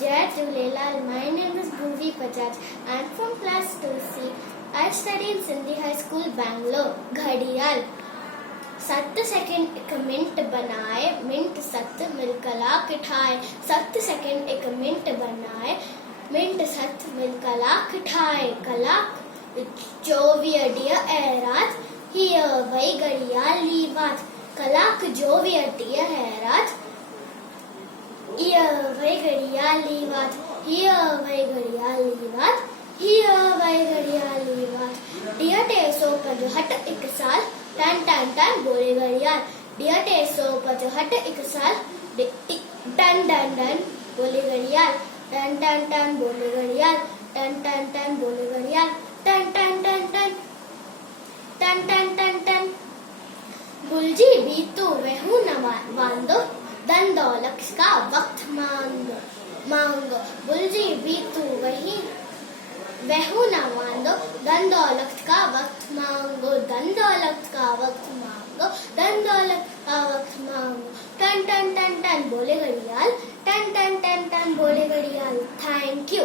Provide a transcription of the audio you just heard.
Jai Jhulelal. My name is Bhuvi Bajaj. I am from class 2C. I study in Sindhi High School, Bangalore. घड़ियाल 7 second 1 minute बनाए, minute 7 मिल कलाक ठाए। 7 second 1 minute बनाए, minute 7 मिल कलाक ठाए। कलाक 24 ॾींहं ऐं राति, हीअ वई घड़ियाली वात। कलाक 24 ॾींहं ऐं राति, हीअ वई घड़ियाली वात। हीअ वई घड़ियाली वात। हीअ वई घड़ियाली वात। ॾींहं 365 1 साल, टन टन टन बोले घड़ियाल। ॾींहं 365 1 साल, टन टन टन बोले घड़ियाल। टन टन टन बोले घड़ियाल। टन टन टन बोले घड़ियाल। टन टन टन टन टन टन टन टन। भुलजी भी तू वहू न वांदो, धन दौलत का वक्त मांगो। भुलजी भी तू वहू न वांदो, धन दौलत का वक्त मांगो। धन दौलत का वक्त मांगो। धन दौलत का वक्त मांगो। टन टन टन टन बोले घड़ियाल। टन टन टन टन बोले घड़ियाल। Thank you.